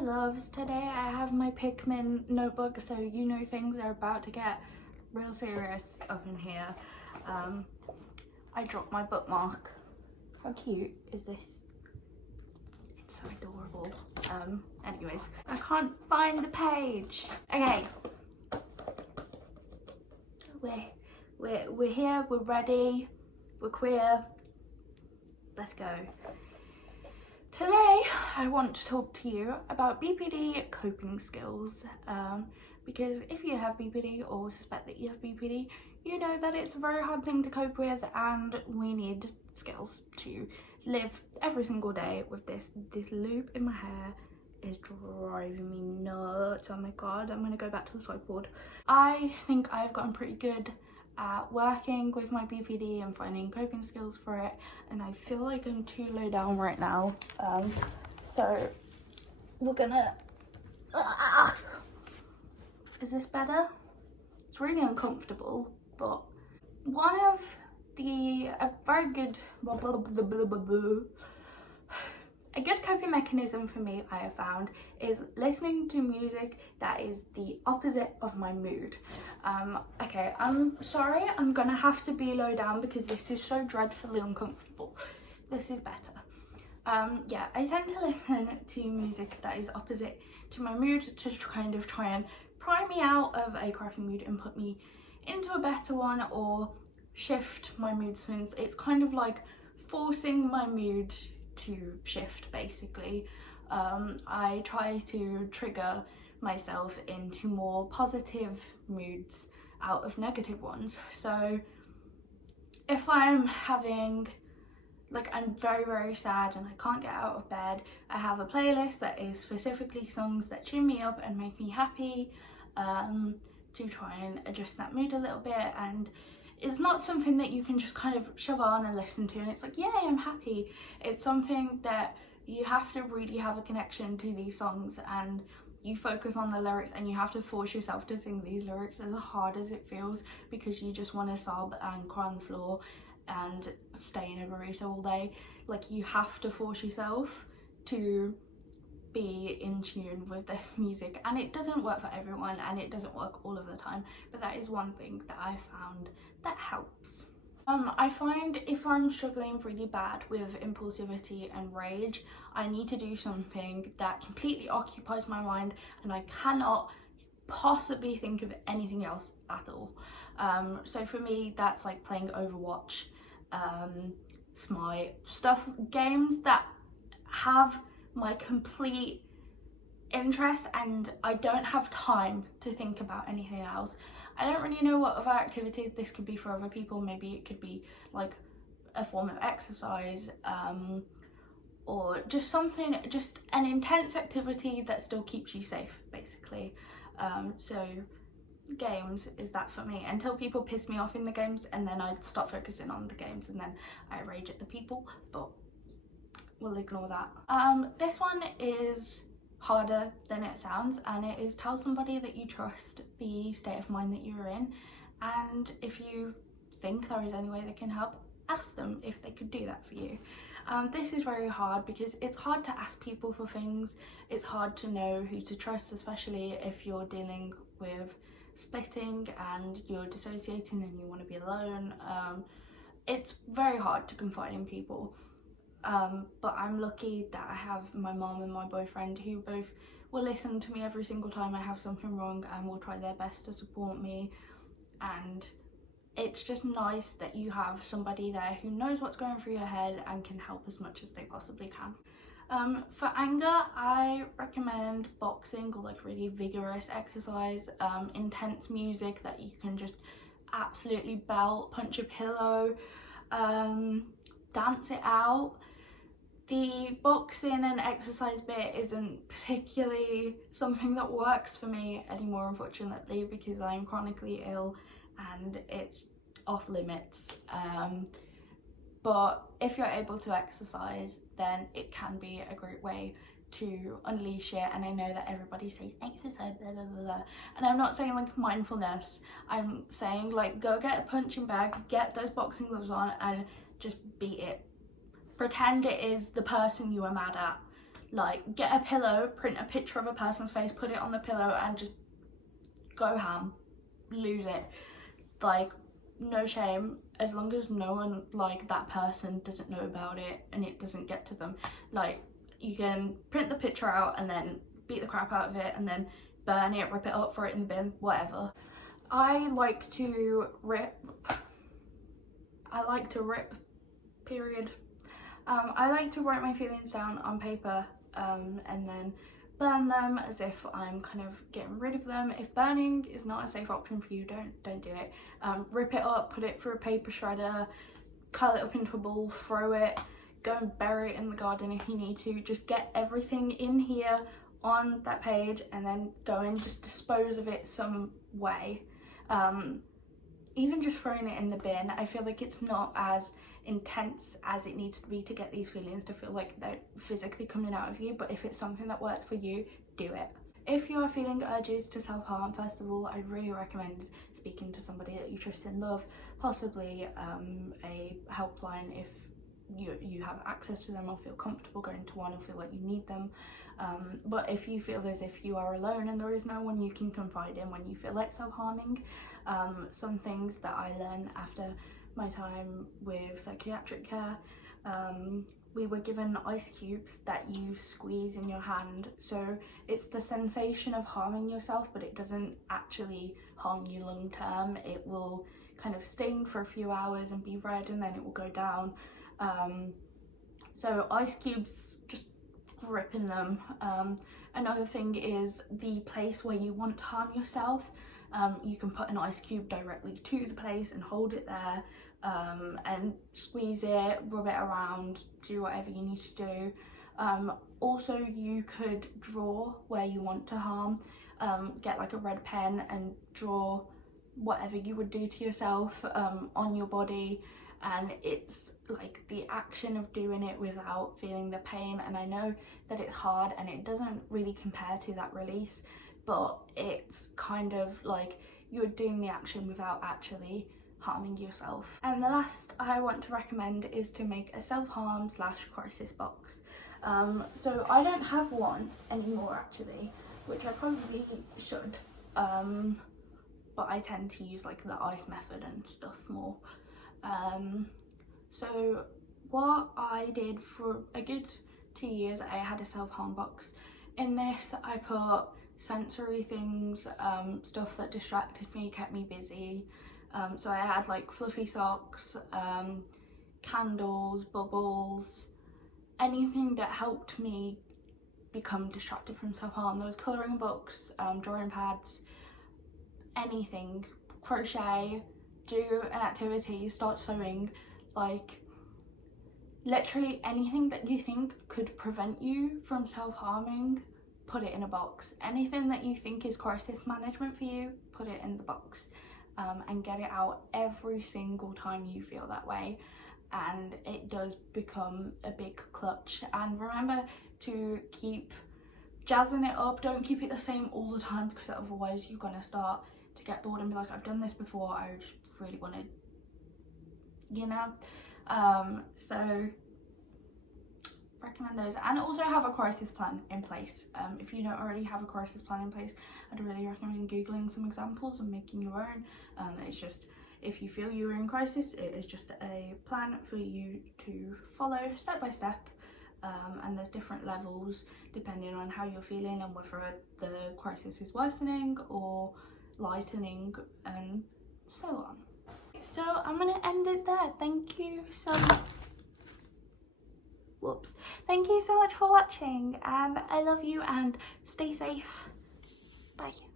loves, today I have my Pikmin notebook, so you know things are about to get real serious up in here. I dropped my bookmark. How cute is this? It's so adorable. Anyways, I can't find the page. Okay. We're here, we're ready, we're queer. Let's go. Today, I want to talk to you about BPD coping skills, because if you have BPD or suspect that you have BPD, you know that it's a very hard thing to cope with, and we need skills to live every single day with this. This loop in my hair is driving me nuts. Oh my god, I'm gonna go back to the sideboard. I think I've gotten pretty good at working with my BPD and finding coping skills for it, and I feel like I'm too low down right now, so we're gonna is this better? It's really uncomfortable, but one of the a good coping mechanism for me, I have found, is listening to music that is the opposite of my mood. Okay, I'm sorry, I'm gonna have to be low down because this is so dreadfully uncomfortable. This is better. Yeah, I tend to listen to music that is opposite to my mood to kind of try and pry me out of a crappy mood and put me into a better one, or shift my mood swings. It's kind of like forcing my mood to shift, basically. I try to trigger myself into more positive moods out of negative ones. So if I'm having, like, I'm very sad and I can't get out of bed, I have a playlist that is specifically songs that cheer me up and make me happy, to try and adjust that mood a little bit. And it's not something that you can just kind of shove on and listen to and it's like, yay, I'm happy. It's something that you have to really have a connection to these songs, and you focus on the lyrics, and you have to force yourself to sing these lyrics, as hard as it feels, because you just want to sob and cry on the floor and stay in a barista all day. Like, you have to force yourself to be in tune with this music, and it doesn't work for everyone and it doesn't work all of the time, but that is one thing that I found that helps. I find if I'm struggling really bad with impulsivity and rage, I need to do something that completely occupies my mind and I cannot possibly think of anything else at all. So for me, that's like playing Overwatch, Smite, games that have my complete interest and I don't have time to think about anything else. I don't really know what other activities this could be for other people. Maybe it could be like a form of exercise, or just something, just an intense activity that still keeps you safe, basically. So games is that for me, until people piss me off in the games, and then I stop focusing on the games and then I rage at the people, but we'll ignore that. This one is harder than it sounds, and it is tell somebody that you trust the state of mind that you're in, and if you think there is any way they can help, ask them if they could do that for you. This is very hard because it's hard to ask people for things. It's hard to know who to trust, especially if you're dealing with splitting and you're dissociating and you want to be alone. It's very hard to confide in people. But I'm lucky that I have my mom and my boyfriend who both will listen to me every single time I have something wrong and will try their best to support me. And it's just nice that you have somebody there who knows what's going through your head and can help as much as they possibly can. For anger, I recommend boxing or like really vigorous exercise, intense music that you can just absolutely belt, punch a pillow, dance it out. The boxing and exercise bit isn't particularly something that works for me anymore, unfortunately, because I'm chronically ill and it's off limits. But if you're able to exercise, then it can be a great way to unleash it. And I know that everybody says exercise, blah blah blah, and I'm not saying like mindfulness, I'm saying like go get a punching bag, get those boxing gloves on and just beat it. Pretend it is the person you are mad at. Like, get a pillow, print a picture of a person's face, put it on the pillow and just go ham, lose it. Like, no shame, as long as no one, like, that person doesn't know about it and it doesn't get to them. Like, you can print the picture out and then beat the crap out of it and then burn it, rip it up, throw it in the bin, whatever. I like to rip, period. I like to write my feelings down on paper and then burn them as if I'm kind of getting rid of them. If burning is not a safe option for you, don't do it. Rip it up, put it through a paper shredder, curl it up into a ball, throw it, go and bury it in the garden if you need to. Just get everything in here on that page and then go and just dispose of it some way. Even just throwing it in the bin, I feel like it's not as intense as it needs to be to get these feelings to feel like they're physically coming out of you. But if it's something that works for you, do it. If you are feeling urges to self-harm, first of all, I really recommend speaking to somebody that you trust and love, possibly a helpline if you have access to them or feel comfortable going to one or feel like you need them. But if you feel as if you are alone and there is no one you can confide in when you feel like self-harming, some things that I learned after my time with psychiatric care, we were given ice cubes that you squeeze in your hand, so it's the sensation of harming yourself, but it doesn't actually harm you long term. It will kind of sting for a few hours and be red and then it will go down. So ice cubes, just gripping them. Another thing is the place where you want to harm yourself. You can put an ice cube directly to the place and hold it there, and squeeze it, rub it around, do whatever you need to do. Also, you could draw where you want to harm. Get like a red pen and draw whatever you would do to yourself on your body, and it's like the action of doing it without feeling the pain. And I know that it's hard and it doesn't really compare to that release, but it's kind of like you're doing the action without actually harming yourself. And the last I want to recommend is to make a self-harm / crisis box. So I don't have one anymore actually, which I probably should, but I tend to use like the ice method and stuff more. So what I did for a good 2 years, I had a self-harm box. In this I put sensory things, stuff that distracted me, kept me busy. So I had like fluffy socks, candles, bubbles, anything that helped me become distracted from self-harm. There was colouring books, drawing pads, anything, crochet, do an activity, start sewing, like literally anything that you think could prevent you from self-harming, put it in a box. Anything that you think is crisis management for you, put it in the box, and get it out every single time you feel that way, and it does become a big clutch. And remember to keep jazzing it up, don't keep it the same all the time, because otherwise you're gonna start to get bored and be like, I've done this before, I just really want to, you know. So recommend those, and also have a crisis plan in place. If you don't already have a crisis plan in place, I'd really recommend googling some examples and making your own. It's just, if you feel you're in crisis, it is just a plan for you to follow step by step, and there's different levels depending on how you're feeling and whether the crisis is worsening or lightening and so on. So I'm gonna end it there. Thank you so much. Thank you so much for watching, and I love you, and stay safe. Bye.